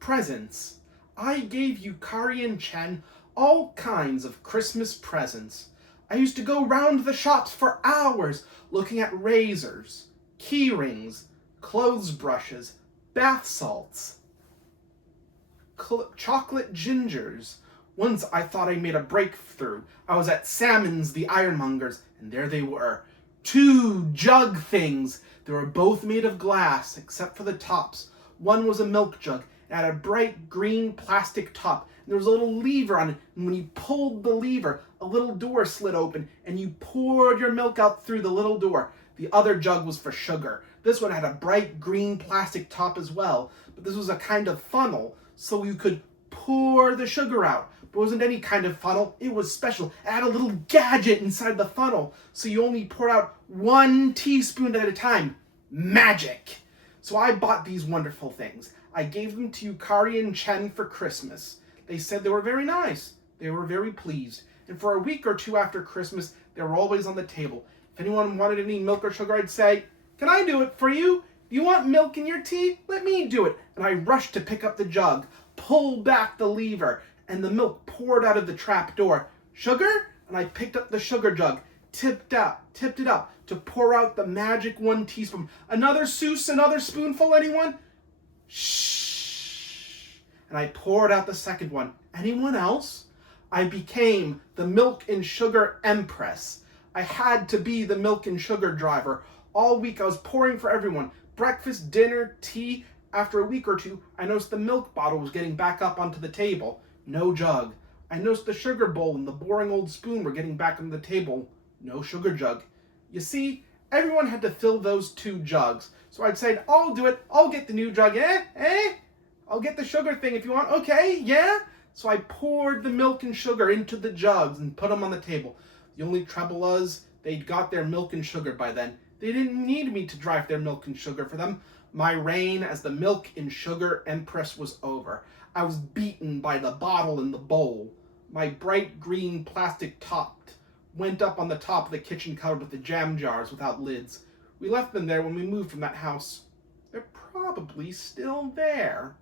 Presents. I gave Yukari and Chen all kinds of Christmas presents. I used to go round the shops for hours looking at razors, key rings, clothes brushes, bath salts, chocolate gingers. Once I thought I made a breakthrough. I was at Salmon's the Ironmonger's, and there they were. 2 jug things. They were both made of glass, except for the tops. One was a milk jug. It had a bright green plastic top. And there was a little lever on it, and when you pulled the lever, a little door slid open, and you poured your milk out through the little door. The other jug was for sugar. This one had a bright green plastic top as well, but this was a kind of funnel, so you could pour the sugar out. But it wasn't any kind of funnel, it was special. It had a little gadget inside the funnel, so you only pour out 1 teaspoon at a time. Magic! So I bought these wonderful things. I gave them to Yukari and Chen for Christmas. They said they were very nice. They were very pleased. And for a week or 2 after Christmas, they were always on the table. If anyone wanted any milk or sugar, I'd say, "Can I do it for you? Do you want milk in your tea? Let me do it." And I rushed to pick up the jug, pull back the lever, and the milk poured out of the trap door. "Sugar?" And I picked up the sugar jug, tipped it up to pour out the magic 1 teaspoon. "Another Seuss, another spoonful, anyone?" "Shh." And I poured out the second one. "Anyone else?" I became the milk and sugar empress. I had to be the milk and sugar driver. All week I was pouring for everyone. Breakfast, dinner, tea. After a week or 2, I noticed the milk bottle was getting back up onto the table. No jug. I noticed the sugar bowl and the boring old spoon were getting back on the table. No sugar jug. You see, everyone had to fill those 2 jugs. So I'd say, "I'll do it. I'll get the new jug. I'll get the sugar thing if you want. Okay, yeah?" So I poured the milk and sugar into the jugs and put them on the table. The only trouble was, they'd got their milk and sugar by then. They didn't need me to drive their milk and sugar for them. My reign as the milk and sugar empress was over. I was beaten by the bottle and the bowl. My bright green plastic top went up on the top of the kitchen cupboard with the jam jars without lids. We left them there when we moved from that house. They're probably still there.